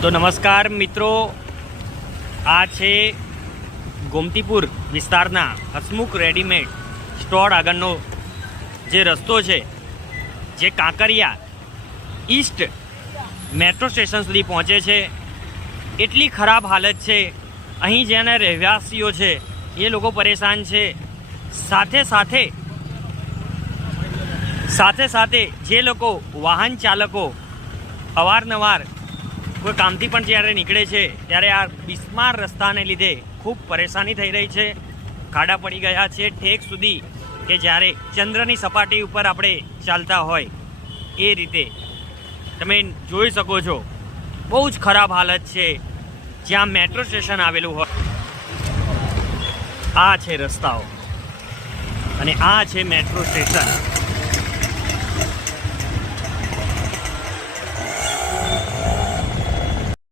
તો નમસ્કાર મિત્રો. આ છે ગોમતીપુર વિસ્તારના હસમુખ રેડીમેડ સ્ટોર આગળનો જે રસ્તો છે, જે કાંકરિયા ઈસ્ટ મેટ્રો સ્ટેશન સુધી પહોંચે છે. એટલી ખરાબ હાલત છે. અહીં જેના રહેવાસીઓ છે, એ લોકો પરેશાન છે. સાથે સાથે સાથે સાથે જે લોકો વાહન ચાલકો અવારનવાર કોઈ કામથી પણ જ્યારે નીકળે છે, ત્યારે આ બિસ્માર રસ્તાને લીધે ખૂબ પરેશાની થઈ રહી છે. ખાડા પડી ગયા છે ઠેક સુધી કે જ્યારે ચંદ્રની સપાટી ઉપર આપણે ચાલતા હોય એ રીતે. તમે જોઈ શકો છો, બહુ જ ખરાબ હાલત છે. જ્યાં મેટ્રો સ્ટેશન આવેલું હોય. આ છે રસ્તાઓ. અને આ છે મેટ્રો સ્ટેશન.